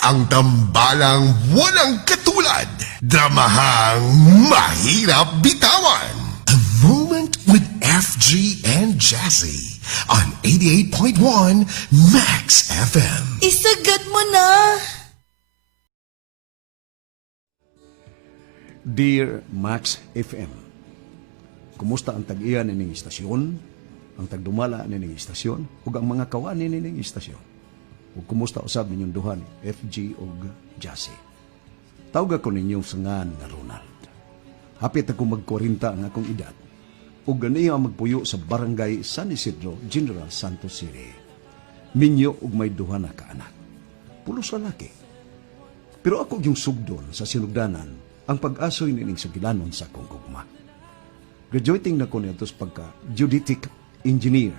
Ang tambalang walang katulad. Dramahang mahirap bitawan. A Moment with FG and Jazzy on 88.1 Max FM. Isagad mo na! Dear Max FM, kumusta ang tag-iya nining istasyon, ang tagdumala nining istasyon, ug ang mga kawani nining istasyon? Ug kumusta usab ninyong duha ni FG ug Jazzy? Tawag ako ninyong sangan nga Ronald. Hapit ako mag-40 ang akong edad. Ug ganiya magpuyo sa barangay San Isidro, General Santos City. Minyo ug may duha na kaanak. Pulos lalaki. Pero ako yung sugdon sa sinugdanan ang pag-asoy nining sugilanon sa akong gugma. Graduating na ko niya sa pagka-geodetic engineer.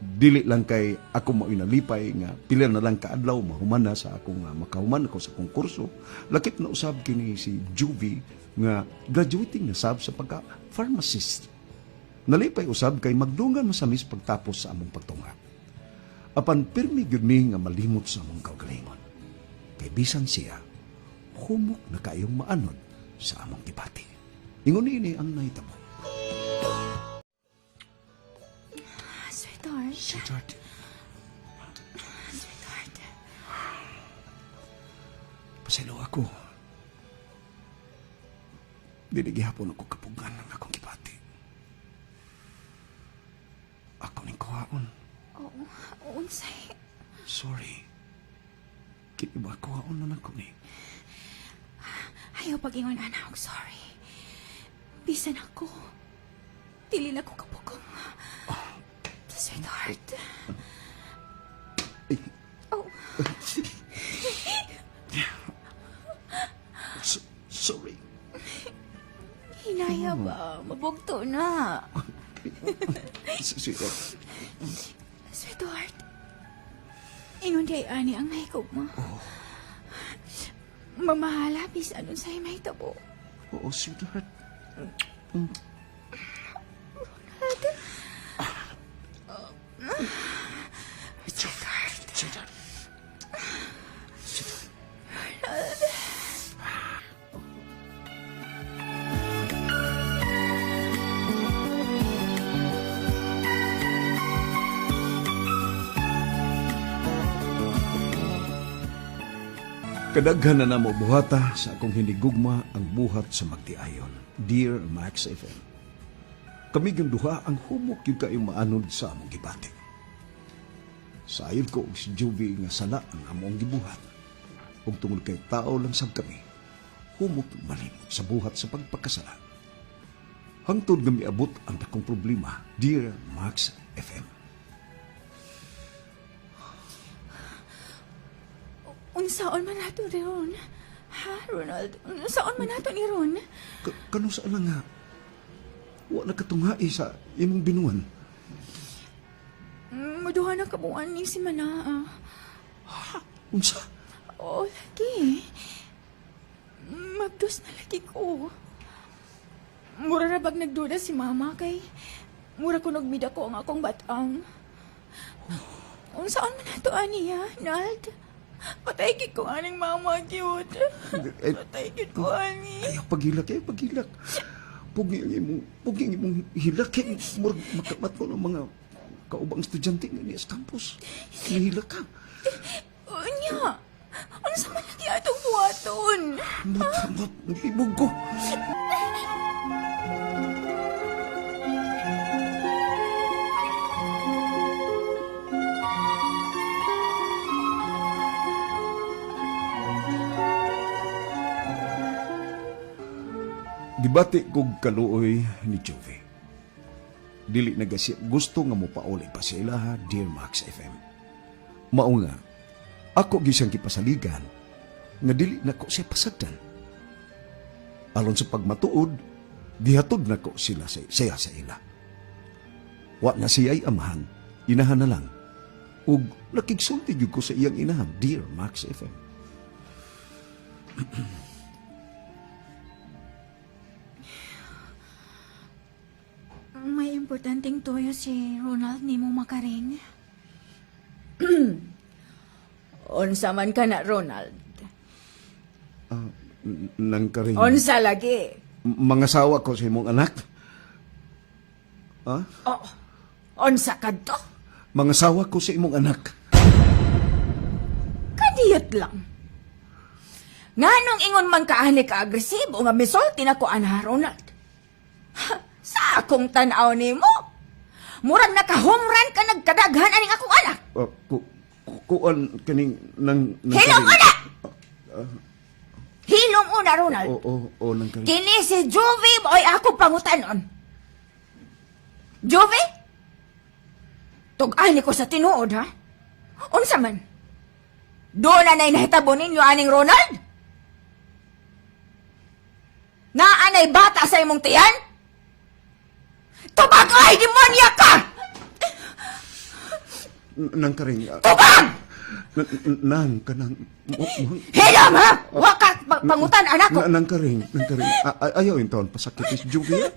Dili lang kay ako maunalipay nga pila na lang kaadlaw mahuman na sa akong makahuman ako sa akong kurso. Lakip na usab kini si Juvie nga graduating na sab sa pagka-pharmacist. Nalipay usab kay magdungan masamis pagtapos sa among pagtungha. Apan pirmi gyud mi nga malimot sa among kaugalingon. Kay bisan siya humok na kayong maanod sa among gibati. Ingon ini ang nahitabo. Sweetheart. Sweetheart. Sweetheart. Paselo ako. Dili gihapon ako kapugan ng akong gibati. Ako ning kuhaon. Oo, unsay. Sorry. Kiniba kuhaon na ako ni. Ayaw pag-ingon, anak. Sorry. Bisan ako. Dili na ko kapugong. Sweetheart. Oh. Sorry. Hinaya ba? Mabugto na. Sweetheart. Sweetheart. Ingon kay ani ang nahikog mo. Mamahala, bis anong sa'yo may tabo. Oo, sweetheart. Sweetheart. Sweetheart. Kadaghan na namo buhata sa akong hinigugma ang buhat sa magtiayon. Dear Max FM, kami yung duha ang humok yung kayong maanod sa among gibati. Sayod ko og si Juvie nga sala ang among gibuhat. Ug tungod kay tao lang sab kami, humok malimot sa buhat sa pagpakasala. Hangtod nga miabot ang dakong problema, Dear Max FM. Unsaon man nato ni Ron? Ha, Ronald? Unsaon man nato ni Ron? Kano saan na nga? Wa na katunghai sa imong binuan. Maduha na kabuan ni si Mana. Ha? Unsa? Oo, lagi. Mabdos na lagi ko. Mura na bag nagduda si Mama kay mura ko nagbida ko ang akong batang. Unsaon man nato aniya, Nald? Patay gid ko aning mama cute. Patay gid ko ani. Ayaw pagilak, ayaw pagilak. Pugi ang imong hilak. Kaya makamat ko ng mga kaubang estudyante nga niya sa campus. Hinihilak ka. Unya, ano sa man lagi atong buhaton? Mot, nagpibog ko. Gibati kog kaluoy ni Juvie. Dili nagasi gusto nga mopauli pa sa ilaha, Dear Max FM. Mao nga, ako gisang kipasaligan nga dili nako siya pasagdan. Alon sa pagmatuod, gihatod nako sila saya sa ila. Wa na siya'y amahan, inahan na lang. Ug nakigsulti gyud ko sa iyang inahan, Dear Max FM. May importanteng tuyo si Ronald ni mo makaring. Unsa man ka na, Ronald? Nang karing Unsa lagi? mga sawa ko sa imong anak. Ha? Oh, unsa ka to? Mga sawa ko sa imong anak. Kadiyot lang. Nganong ingon man ka ani ka agresibo nga misulti na ko ana, Ronald? Ha, sa akong tanaw nimo, murag naka-home run ka nagkadaghan aning akong anak. Kuan kaning nang Hilom una! Hilom una, Ronald. Oo, nang karing. Kini si Jovi mo'y ako pangutanon. Jovi? Tug-ani ko sa tinuod, ha? Unsa man? Doon na nahitabo ninyo aning Ronald? Naanay bata sa imong tiyan? Tubag ay, demonya ka! Nang karing. Tubag! Nang kanang. Hilam, ha? Wakat pangutan, anak ko. Nang karing. Ayaw yung taon pasakit is Juvie.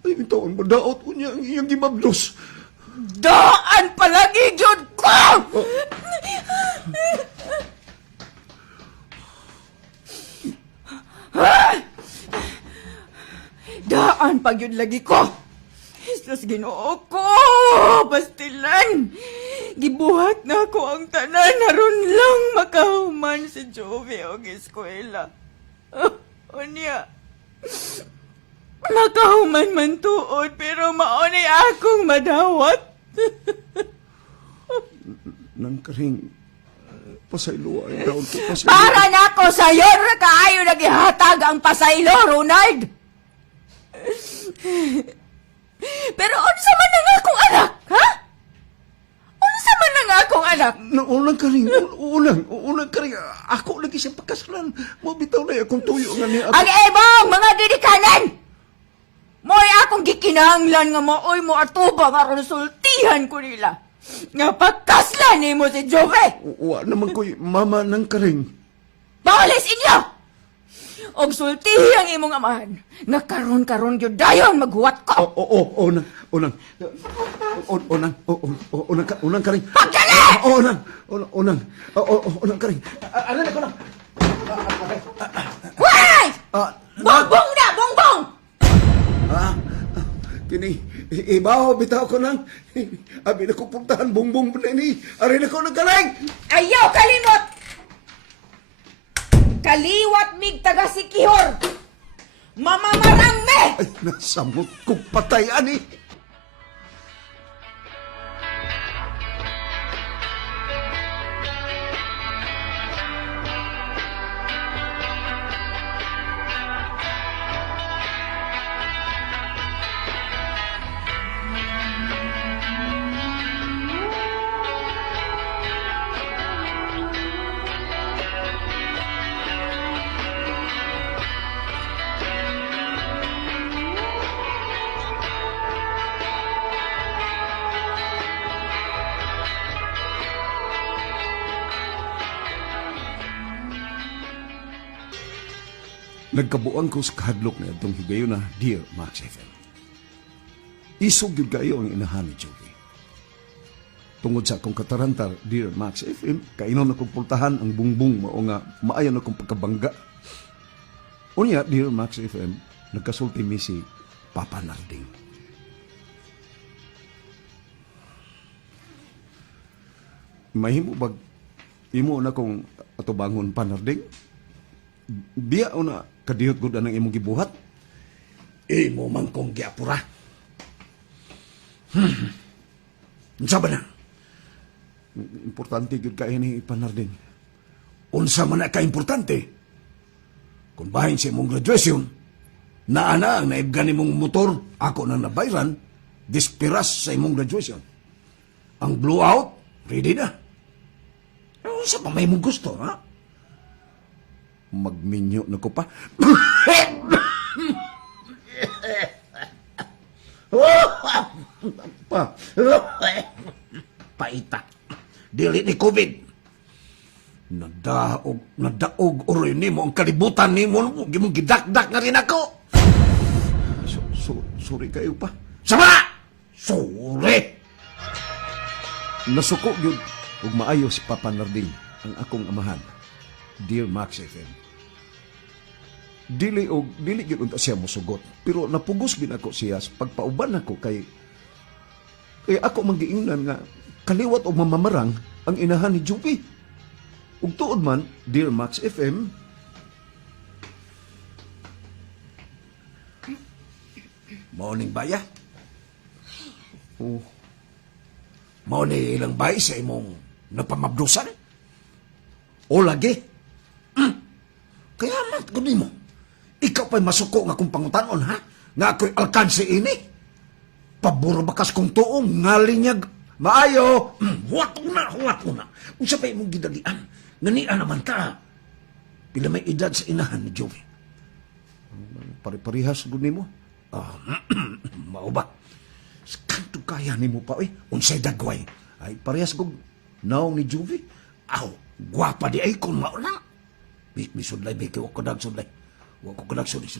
Ayaw yung taon madaot ko niya ang iyang gimablos. Daan palagi, Jud ko! Daan pag yun lagi ko. Islas ginoo ko, pastilan. Gibuhat na ko ang tanan, naron lang makahuman si Jovi o eskwela. Unya, makahuman man tuod, pero maunay akong madawat. Nang karing. Pasaylo ay taon ko pasaylo. Para na ko sa'yo, kaayo nagihatag ang pasaylo, Ronald. Pero unsa man na nga akong anak, ha? Unsa man na nga akong anak? Unang karing, unang karing, ako lagi siyang pagkasalan. Mabitaw na akong tuyo nga niya. Ang ebong mga didikanan! Mo'y akong gikinahanglan nga maoy mo atuba nga resultihan ko nila. Nga pagkaslan ni mo si Jove! Wa naman ko'y mama ng karing. Pawalis inyo! Og sultihi ang imong amahan. Nga karon yun dayon maghuwat ko! Unang karing. Pagdali! Unang karing. Ano na ko na? Hoy! Bongbong na! Bongbong! Kini, ibaw, bitaw ko nang. Abi na ko puntahan, bongbong pa ni. Ari na ko nagkaring. Ayaw kalimot! Kaliwat mig taga sikihor! Mamamarang me! Ay, nasamot kong patay, ani. Nagkabuang ko sa kahadlok na itong higayon na Dear Max FM. Isog yun kayo ang inahan ni Joey. Tungod sa akong katarantar, Dear Max FM, kainon akong pultahan ang bungbong mao nga maayon akong pagkabangga. Unya, Dear Max FM, nagkasulti mi si Papa Narding. Mahimo bag imo na kong atubangon pa Narding? Biya o na kadiyot gud anang imong gibuhat? Imo man kong giapura. Unsa ba na? Importante gud ka ini Panarding. Unsa man na ka importante? Kung bahin sa imong graduation, naana ang naibgan imong motor, ako nang nabayran, dispiras sa imong graduation. Ang blowout, ready na. Unsa pa may mong gusto, ha? Magminyo na ko pa. Paita. Dili ni COVID. Nadaog uroy ni mo ang kalibutan ni mo. Gimong gidakdak na rin ako. Sorry kayo pa. Sama! Sorry! Nasuko yun ug maayo si Papa Narding ang akong amahan. Dear Max FM. Dili gyud unta siya mosugot, pero napugos gid ako siya sa pagpauban ako kay ako magiingnan nga kaliwat o mamamarang ang inahan ni Jupy. Ug tuod man, Dear Max FM, Morning baya. oh, Mao ni ilang bay sa imong napamabdusan. O lagi. Kaya mat ko nimo. Ikaw pa'y masuko nga kung pangutanon, ha? Nga ako'y alkansi ini. Paburo bakas kong tuong, ngalinyag. Maayo. Huwat ko na. Unsa pa imong gidalian. Nganian naman ta. Pila may edad sa inahan ni Joey. pare-parehas gud nimo. Mao ba? Kanto kaya nimo pa, unsay dagway. Ay parehas gud naong ni Juvie. Aw, gwapa di ay kung mauna. May sudlay, may kiwa ko dag sudlay. Huwag ko kalag sudlay.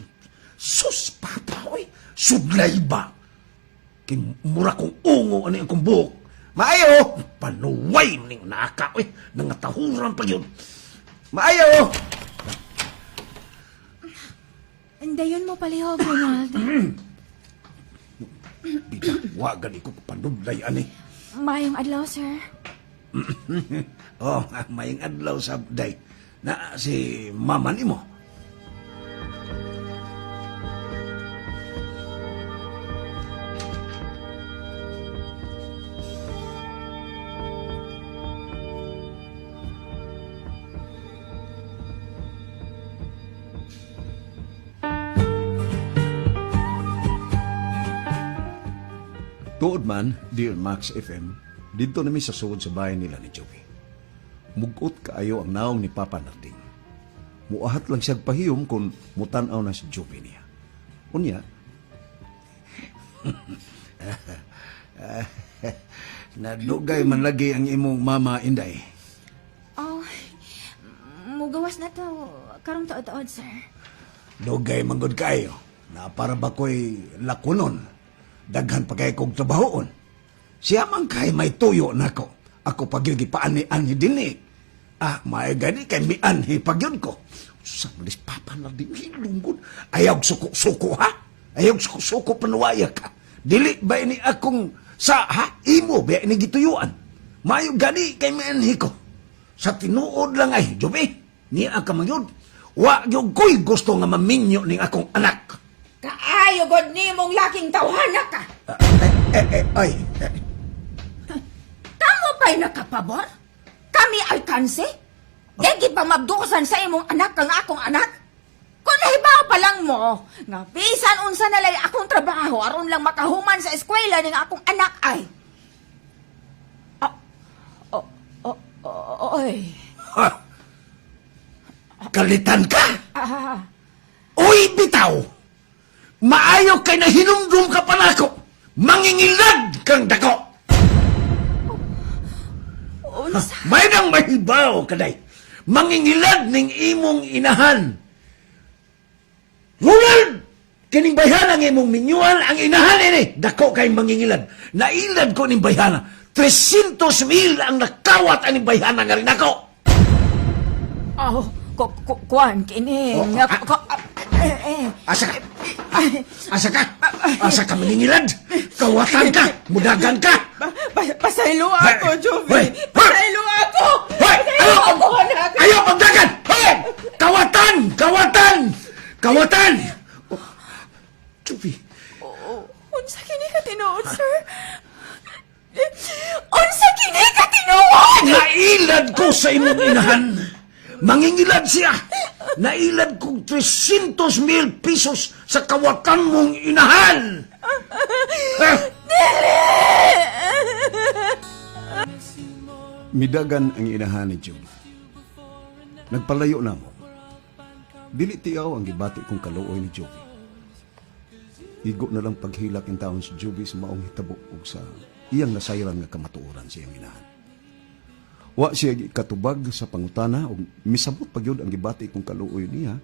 Sus, papa, sudlay ba? Mura kong ungo ano yung kong buhok. Maayo! Panuway ning naka, nangatahuran pa yun. Maayo! Dayon mo palihog, Ronald. Bitawagan ko panudlay, ani. Mayong adlaw, sir. Maying adlaw sa day. Na si mama ni mo. Tuod man, Dear Max FM, dito nami sa suod sa bahay nila ni Joey. Mugot kaayo ang naong ni Papa Narding. Muahat lang siyang pahiyom kung mutanaw na si Joey niya. Unya, Nadugay man lagi ang imong mama, Inday. Oh, mugawas na to. Karong taod-taod, sir. Dugay manggod kayo. Na para ba ko'y lakunon? Daghan pa kay kong trabahoon. Siya man kay may tuyo nako. Ako pagyugi paani-ani din eh. May gani kay mianhi pagyun ko. Sa malis Papa na din hilunggod. Ayaw suko-suko ha? Ayaw suko-suko panuwaya ka. Dili ba ini akong sa imo ba ini gituyuan? Mayo gani kay mianhi ko. Sa tinuod lang ay, Joby, niya ka magyod. Wa yung ko'y gusto nga maminyo ning akong anak. Kaayo god ni mong laking tawhana ka. Kamo pa'y nakapabor? Kami alkanse? Degi pa mabdukosan sa imong anak kang akong anak? Kung nahibaw pa lang mo, nga bisan unsa nalay akong trabaho aron lang makahuman sa eskwela ning akong anak ay. Oy. Kalitan ka? Ah, Uy, bitaw! Maayo kay nahinumdum ka pa nako. Mangingilad kang dako. unsa? May nang mahibaw kaday. Mangingilad ning imong inahan. Ronald! Kining bayhana ng imong minyuan ang inahan ini. Dako kay mangingilad. Nailad ko ning bayhana. 300,000 ang nakawat ang bayhana nga rin ako. Oh, kuan kini. Asa ka? Asa ka? Asa ka maningilad? Kawatan ka? Mudagan ka? Pasaylo ako, Jovi. Hoy! Pasaylo ako! Hoy! Ayaw pagdagan! Hoy! Kawatan! Kawatan! Kawatan! Chupi. Unsa kini ka tinuod, sir? Unsa kini ka tinuod? Nailad ko sa imong inahan. Mangingilad siya. Nailad kong 300,000 pesos sa kawatan mong inahan. Midagan ang inahan ni June. Nagpalayo na mo. Dili tiyaw ang gibati kong kaluoy ni Joby. Igo na lang paghilak in taon si Joby sa maong hitabo ug sa iyang nasayran nga kamatuoran siyang inahan. Wa siya katubag sa pangutana ug misabot pagyud ang gibati kong kaluoy niya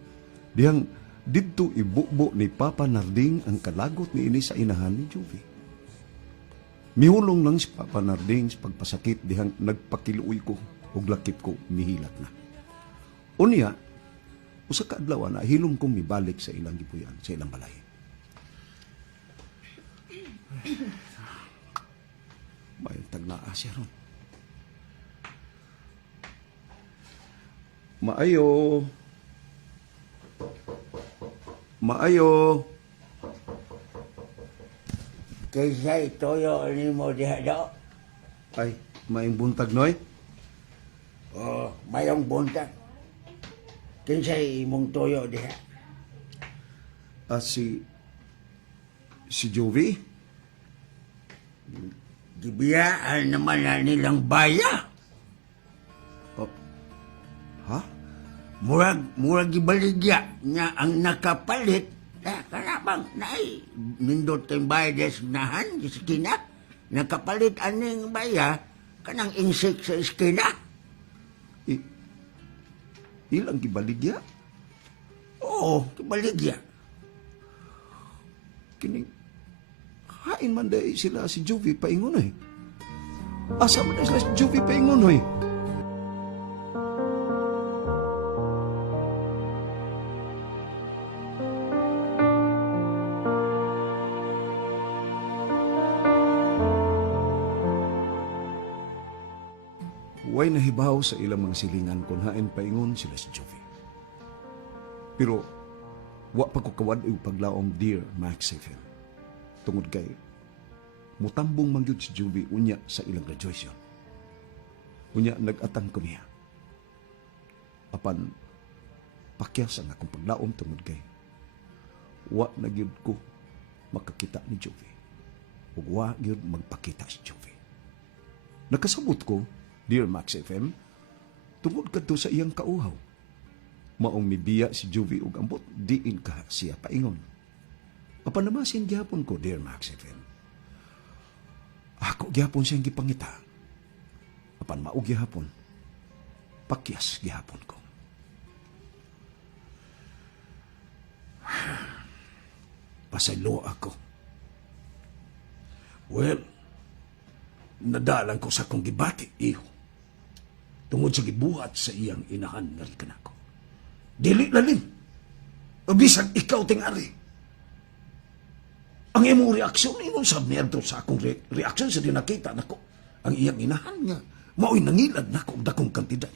dihang didto ibubo ni Papa Narding ang kalagot niini sa inahan ni Joby. Mihulong lang si Papa Narding sa pagpasakit dihang nagpakiluoy ko ug lakip ko mihilat na. Unya, usa ka adlaw na hilom kong mibalik sa ilang gipuyan, sa ilang balay. Mayong tagnaa siya ron. Maayo. Maayo. Kaysa itoyo ni mo diha do. Ay, maayong buntag, Noy. Oh, mayong buntag. Kinsay imong toyo diha. Si Jovi? Gibiyaan naman na nilang baya. Oh, ha? Murag gibaligya nga ang nakapalit. Karabang, naay, nindot kayong bayad sa eskwelahan, sa eskina. Nakapalit aning baya, kanang insik sa eskina. Ilang gibaligya? Oo, gibaligya. Kining hain man day sila si Jovi paingon eh. Asa man day sila si Jovi paingon eh. Way nahibaw sa ilang mga silingan kung hain paingon sila si Jovi. Pero wa pa ko kawad og paglaom Dear Max FM. Tungod kay mutambong mangyud si Jovi unya sa ilang graduation. Unya nag-atang kumiya. Apan pakyas ang akong paglaom tungod kay wa na gyud ko makakita ni Jovi. Ug wa gyud magpakita si Jovi. Nakasabot ko, Dear Max FM, tungod kadto sa iyang kauhaw. Maong mibiya si Jovi ug ambot diin ka siya paingon. Apanamasin gyapon ko, Dear Max FM. Ako gyapon siyang gipangita. Apan mao gyapon. Pakyas gyapon ko. Pasaylo ako. Well, nadalan ko sa kong gibati, iho. Tungod sa gibuhat sa iyang inahan nga rikan ako. Dili lalim. Bisag ikaw ting-ari. Ang imong reaksyon, ingon sa merdo sa akong reaksyon sa dinakita nako. Ang iyang inahan nga, mao'y nangilad na akong dakong kantidad.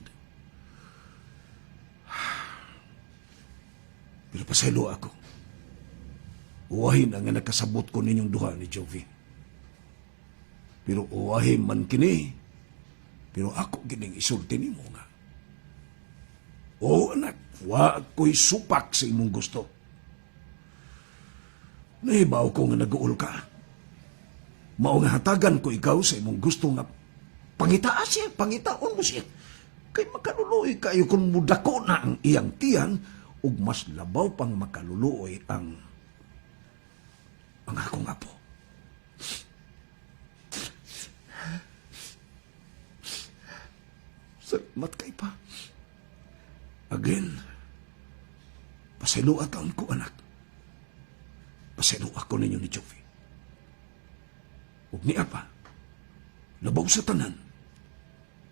Pero pasaylo ako. Uwahin ang nga nakasabot ko ninyong duha ni Jovi. Pero uwahin man kini. Pero ako gining isulti nimo nga. O anak, wa ko'y supak sa imong gusto. Nahibaw ko nga nag-uul ka. Mao nga hatagan ko ikaw sa imong gusto nga pangitaa siya, pangitaon mo siya. Kay makaluloy kayo kung mudako na ang iyang tiyan ug mas labaw pang makaluluoy ang akong apo. Salamat kay pa. Again, pasaylo taon ko, anak. Pasaylo ako ninyo ni Jovi. Ug niya pa, labaw sa tanan,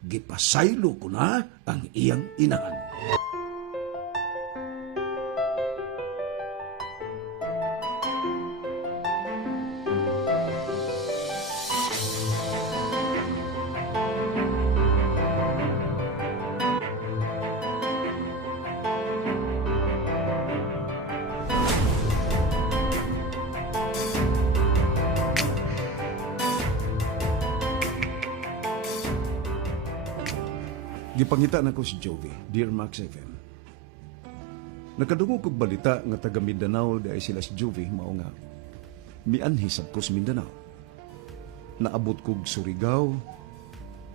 gipasaylo ko na ang iyang inahan. Gipangita na ko si Jovi, Dear Max FM. Nakadungog kog balita nga taga Mindanao dahil sila si Jovi mao nga mianhisab ko sa Mindanao. Naabot kog Surigao,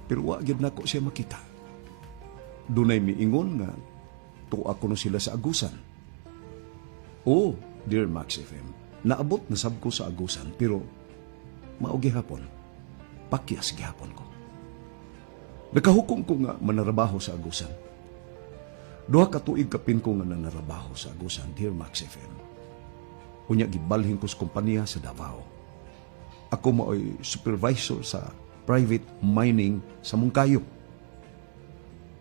pero wa gyud nako siya makita. Dunay miingon nga tuwa ako no sila sa Agusan. Oh, Dear Max FM, naabot na sab ko sa Agusan pero mao gihapon. Pakyas gihapon ko. Nakahukom ko nga manarabaho sa Agusan. Duha ka tuig kapin ko nga nanarabaho sa Agusan, Dear Max FM. Unya gibalhin ko sa kompanya sa Davao. Ako mao'y supervisor sa private mining sa Mungkayo.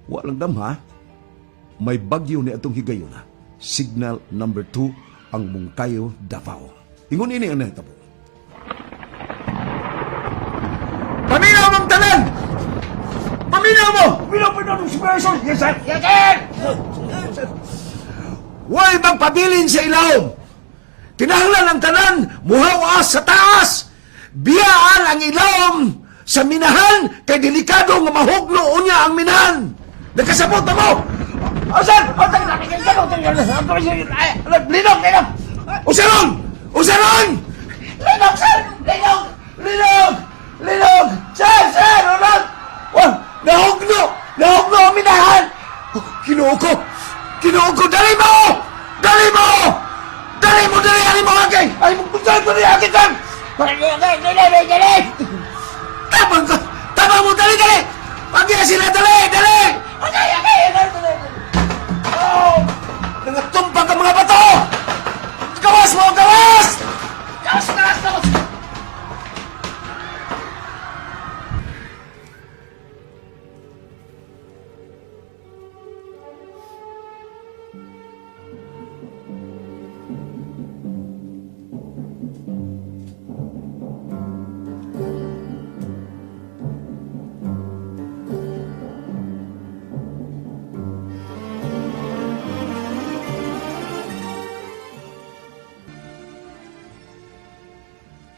Walang damha, may bagyo ni atong higayuna. Signal number 2 ang Mungkayo, Davao. Ingon ini ang nahitabo. Paminaw mong tanan! Paminaw mo! Paminaw po ng supervisor! Yes, sir! Yes, sir! Huwag magpabilin sa ilawom! Tinahanglan ang tanan, muhawas sa taas! Biyaan ang ilawom sa minahan kay delikado nga mahugno unya ang minahan! Nagkasabot na mo! O, sir! O, linog! Usaron! Usaron! Linog, sir! Linog! Linog! Linog! Sir! Sir! Linog! Oh, nahugno! Nahugno ang minahan! Oh, Kinuha ko! Kinuha ko! Dali mo! Dali mo! Dali mo! Dali mo! Agay! Ay mo! Dali! Agay! Dali! Tabang ko! Tabang mo! Dali! Dali! Pagkaya sila! Dali! Dali! Agay! Agay! Dali! Oh! Nangattumpang ka mga bato! Gawas mo! Gawas! Gawas! Gawas! Gawas!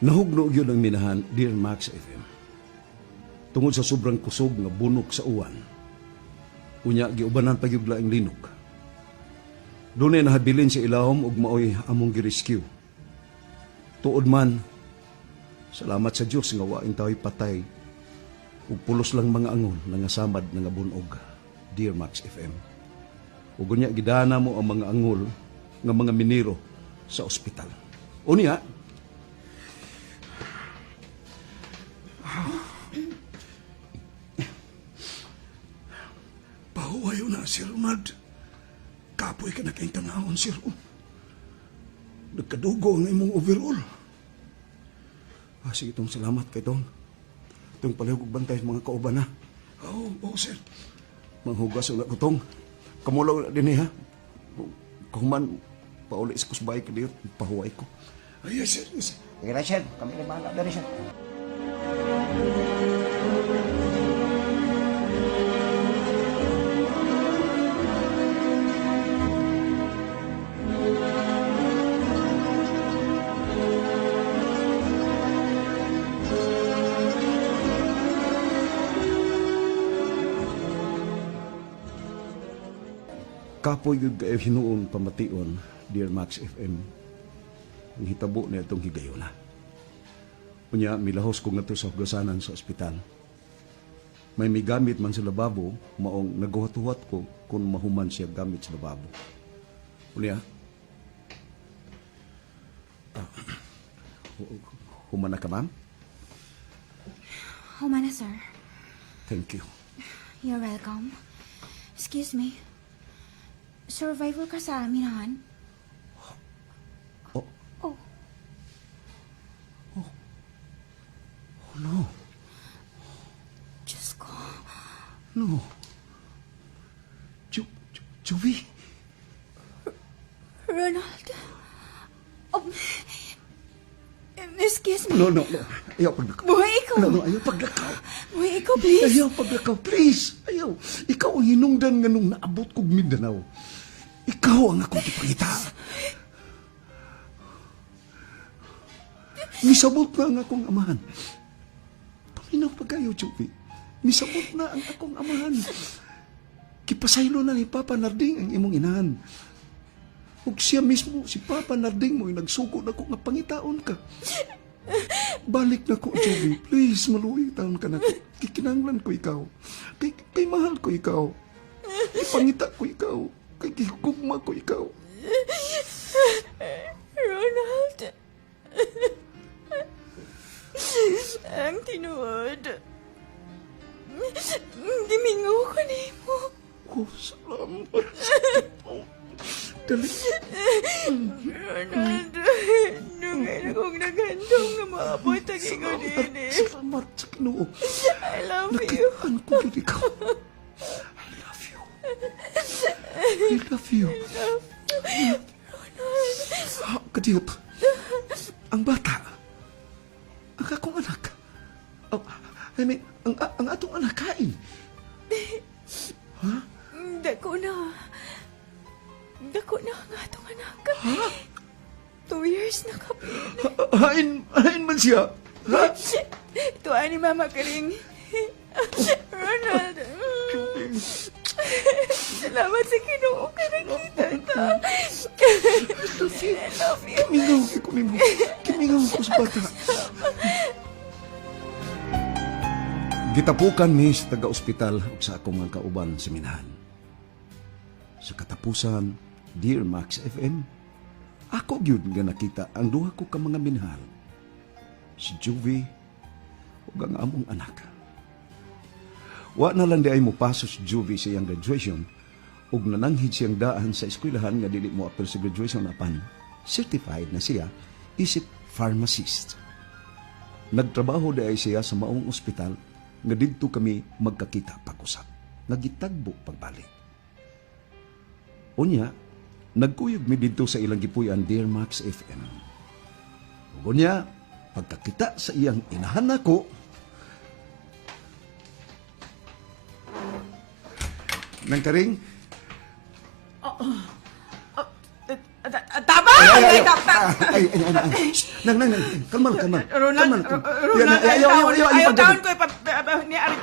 Nahugno yun ang minahan, Dear Max FM. Tungod sa sobrang kusog nga bunok sa uwan, unya giubanan pa yung laing linog. Doon ay nahabilin sa ilahom ug maoy among girescue. Tuod man, salamat sa Diyos nga waing tao'y patay ug pulos lang mga angon nga samad nga bunog, Dear Max FM. Ug unya gidana mo ang mga angol nga mga minero sa ospital. Unya, Pahuwayo na, Sir Ronald. Kapoy ka na kayong tanahon, Sir. Nagkadugo ang imong overall. sige tong salamat kay Tong. Tong palihog og bantay sa mga kauban na. Oo, Sir. Manghugas ulit ko Tong. Kamulaw na din ha. Kahuman, pauli sa kusbay ka diyo, pahuway ko. Ay, yes, Sir. Yes. Sige na, Sir. Kami na bahala na rin, Sir. Kapoy yung hinuon pamation, Dear Max FM, ang hitabo na itong higayon na. Unya, milahos ko nga to sa hugasanan sa ospital. May gamit man sa lababo, maong naguhat-huhat ko kung mahuman siya gamit sa lababo. Unya, human na ka, ma'am? Humana, sir. Thank you. You're welcome. Excuse me. Survivor ka sa minahan? Oh. Oh. Oh, no. Diyos ko. No. Jovi. Ronald. Oh. Excuse me. No. Ayaw paglakaw. Buhay ikaw. No, ayaw paglakaw. Buhay ikaw, please. Ayaw paglakaw, please. Ayaw. Ikaw ang hinungdan nga nung naabot kong Mindanao. Ikaw ang akong ipangita. Misabot na ang akong amahan. Paminaw pagayo, Jovi. Misabot na ang akong amahan. Kipasaylo na ni Papa Narding ang imong inahan. Ug siya mismo, si Papa Narding mo, nagsuko na ko nga pangitaon ka. Balik na ko, Jovi. Please, maluwi taon ka na ko. Kikinanglan ko ikaw. Kay mahal ko ikaw. Ipangita ko ikaw. Kay kikugma ko ikaw. Ronald. Ang tinuod. Gimingaw ko na mo. Oh, salamat. Dali. Ronald, Ngayon akong nagandong na maabot ang ingon din eh. Salamat sa Ginoo. I love you. Nakitaan ko yun ikaw. I love you. I love you. Kadiyot, ang bata, ang akong anak, I mean, ang atong anak kain. Dako na. Dako na ang atong anak. 2 years na kami. Hain man siya. Tuwa ni Mama Karing. Ronald. Salamat sa Ginoo ka nakita ta. I love you. Kimingaw ko sa bata. Gitapukan mi sa taga-ospital ug sa akong mga kauban sa minahan. Sa katapusan, Dear Max FM, ako gyud nga nakita ang duha ko ka mga minahal. Si Juvie ug ang among anak. Wa na lang di ay mopaso si Juvie sa iyang graduation ug nananghid siyang daan sa eskwelahan nga dili mo apil sa graduation apan certified na siya isip pharmacist. Nagtrabaho di ay siya sa maong ospital nga didto kami magkakita pag-usap. Nagitagbo pagbalik. Unya, nagkuyog mi didto sa ilang gipuy-an Dear Max FM. Unya, pagkakita sa iyang inahan ako, nang karing, Tama! ay, Ay, nang, kalman. Ronald, Ayaw taon ko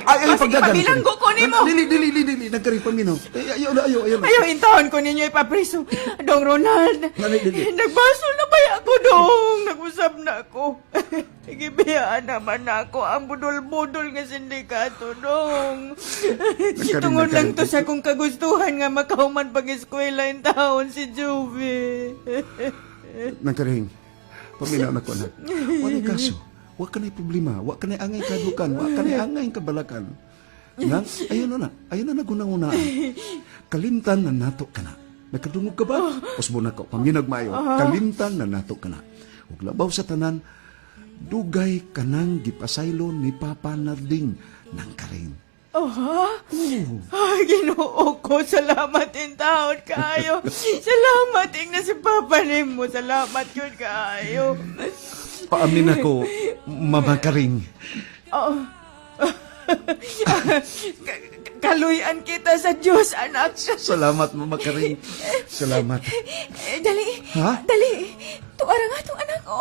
Ayaw pagdagan. Pabilanggo ko nimo. Dili, nagkaring paminaw. Ayaw. Ayaw intahon ko ninyo ipapriso. Dong Ronald. Dili. Nagbasol na ba ako dong? Nag-usap na ako. Igibiyaan naman ako ang budol-budol nga sindikato dong. Tungod lang to sa kong kagustuhan nga makahuman pag-eskwela in taon si Juvie. Nagkaring, paminaw na ko na. Wala kaso. Wa ka na'y problema. Wa ka na'y angay kadukan. Wa ka na'y angay kabalakan. Nga, ayun na nagunang-unaan. Kalimtan na nato ka na. Nakadungog ka ba? Pusbo na ko. Paminag maayo. Kalimtan na nato ka na. Huwag labaw sa tanan, dugay ka nang gipasaylo ni Papa Narding ng karing. Ay, Ginoo ko, salamat in taon kaayo. Salamat in na si Papa nimo. Salamat yun kaayo. Paamin ako, Mama Karing. Kaluyan kita sa Diyos, anak. Salamat, Mama Karing. Salamat. Dali. Ha? Dali. Tuara nga itong anak ko.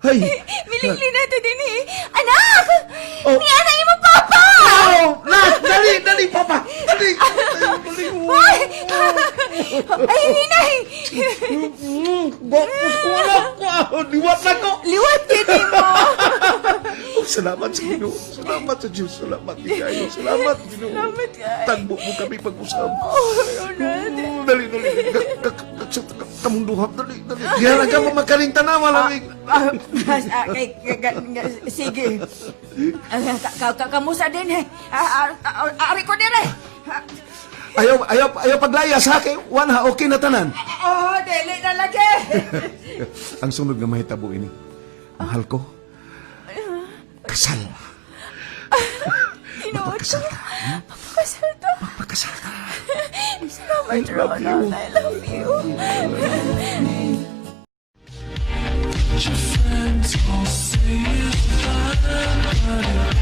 Hay! Milili na ito din eh. Anak! Oh. Ni anak mo, Papa! Oh! Dali, Papa! Dali! Ay, hinay! Bakos ko anak ko! Liwat na ko! Liwat kini mo! Salamat sa Ginoo. Salamat sa Diyos. Salamat di kayo. Salamat, Ginoo. Salamat kayo. Tagbo mo kami pag-usap. Oh, Ronald. Dali. Kamunduhap. Dali. Diyan ka mamakaling tanawa lamig. Sige. Kamusta din eh. Ari ko din eh. Ayaw paglayas ha kay Wan ha. Okay na tanan. Oh, dili na lagi. Ang sunod nga mahitabo ini. Mahal ko. Kasal. Inuot ko. Magpakasal ka. Magpakasal ka. I Salamat, love you. Ronald. I love you. Your friends all say it's fine, but